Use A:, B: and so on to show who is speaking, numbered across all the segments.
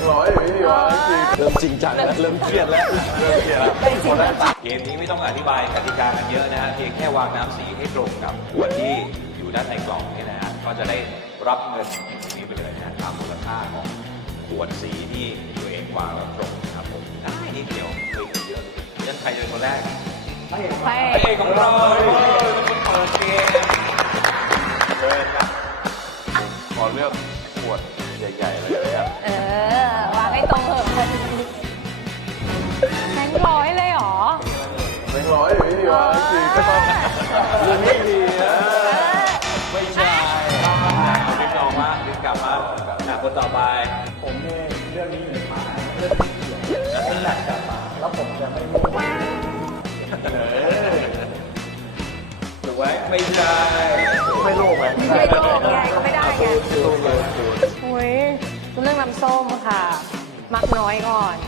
A: ร้อยอย่างนี้วะเริ่มจริงจังแล้วเริ่มเครียดแล้วคนแรก
B: เกมนี้ไม่ต้องอธิบายกติกากันเยอะนะฮะเพียงแค่วางน้ำสีให้ตรงกับขวดที่อยู่ด้านในกล่องนี่นะฮะก็จะได้รับเงินนี้ไปเลยนะตามมูลค่าของขวดสีที่ตัวเองวางแล้วตรงครับผมได้นิดเดียวเลยเยอะยันใครเป็นคนแรกพระเอกของเราเปิดเกมเดินครับขอเลือกขวดใหญ่ๆเลยครับ
C: วางให้ตรงเถอะแบงค์ร้อยเลยเหรอ
A: แบงค์ร้อยอย่างนี้วะจริงก็ต้องเรื่องไม่ดีนะ
B: ไม่ใช่ดึงออกมาดึงกลับมาคนต่อไป
D: ผมเนี่ยเรื่องนี้เลยมาเรื่องเขียนให้หนักกลับมาแล้วผมจะไม่รู้
B: ถูกไหมไม่ใช่
A: ไม่โลภไหม
C: ไม่โลภไงก็ไม่ได้ไง
A: โลภเลย
C: อุ้ยเรื่องน้ำส้มค่ะมักน้อยก่อน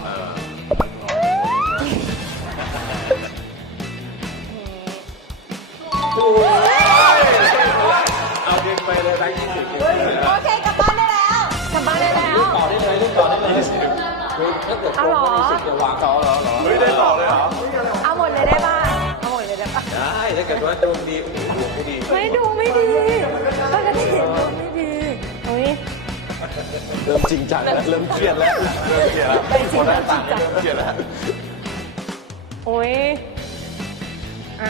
B: เอาเดินไปเลยไปที่สิบ
C: โอเคกลับบ้านได้แล้วกลับบ้านได้แล้ว
B: ต่อได้เลยต่อได้เลย
C: เอาหรอ
B: จะวางต่อเหรอ
A: เฮ้ยได้ต่อเลยเหรอ
C: เอาหมดเลยได้ป่ะเอาหมดเลยได้ป่ะ
B: ได้ถ้าเกิดว่าดวงดีดวงไม่ดี
C: ไม่ดูไม่ดีปกติดวงไม่ดีอุ้ย
A: เริ่มจริงจังแล้วเริ่มเครียดแล้วคนแรกต่างเริ่มเครียดแล้ว
C: อุ้ยอ่ะ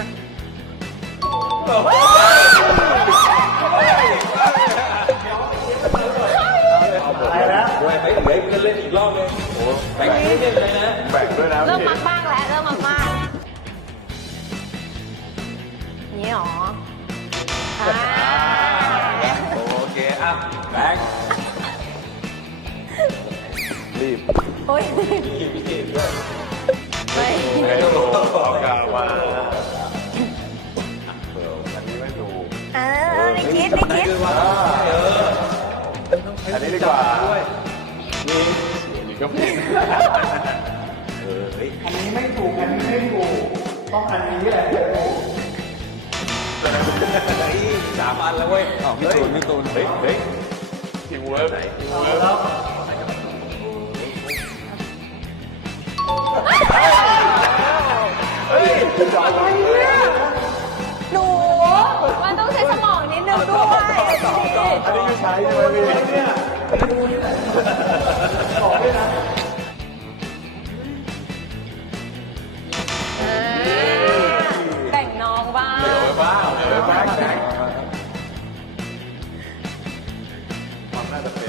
D: อะไรนะ
B: ด้วยไปเหลือจะเล่นอีกรอบนึงโอ้แบ่งให้เล่นเลยนะ
A: แบ่งด้วยนะ
C: เริ่มมักบ้างแล้วเริ่มมักบ้างนี่หรอ
B: โอเคอ่ะแบงค์
A: รีบ
C: โอ้ย
B: รีบด้วย
C: ไม่
A: โลภกามาอันนี้ไม่ดู
C: ไม่คิด
A: อันนี้ดีกว่านี่ก็ผิด
D: อันนี้ไม่ถูกอันนี้ไม่ถูกต้องอันนี้แหละ
B: 3 อันแล้วเว้ย
A: พี่ตูนเฮ้ยทีมเวิร์ก
D: แล้ว
C: หนูมันต้องใช้สมองนิดนึงด้วย
A: อันนี้คือใช้ใช่ไหมพี่
D: เนี่ยดูนี่แหละบอกด้วยนะ
C: แบ่งน้องบ้าง
A: แบงความน่าจะเป็น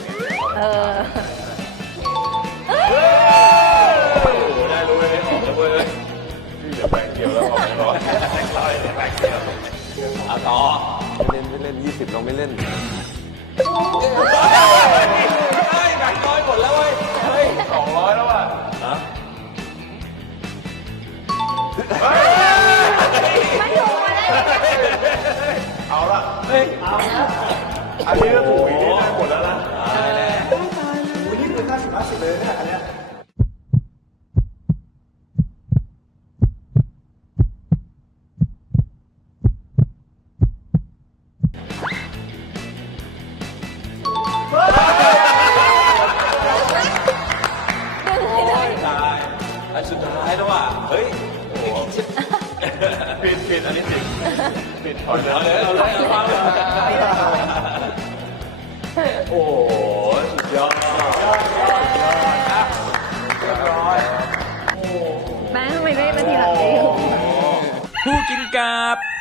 A: ได้รู้เลยออกแล้วเว้ยพี่เดี๋ยวแบงเกี่ยวแล้วออกร้อนแบงเกี่ยว
B: ต่อ
A: ไม่เล่น20น้องไม่เล่น
B: เฮ้ยแบ่งน้อยหมดแล้วเว้ยเฮ้ย
A: 200แล้วอ่ะ
C: ไม่ถูกมาได้
A: เอาละเฮ้ยอันนี้ก็ถูกอีกนิดได้หมดแล้วนะ
D: นี่คือ50-50เลยเนี่ยอันเนี้ย
B: อันสุดท้ายแล้วว่ะเฮ้ย
A: ปิดอันนี้ปิดถอย
B: เอาเลยโอ้สุดยอดเรียบร้อย
C: แม่ทำไมไม่มาทีหลังเอง
B: ผู้กินกาบ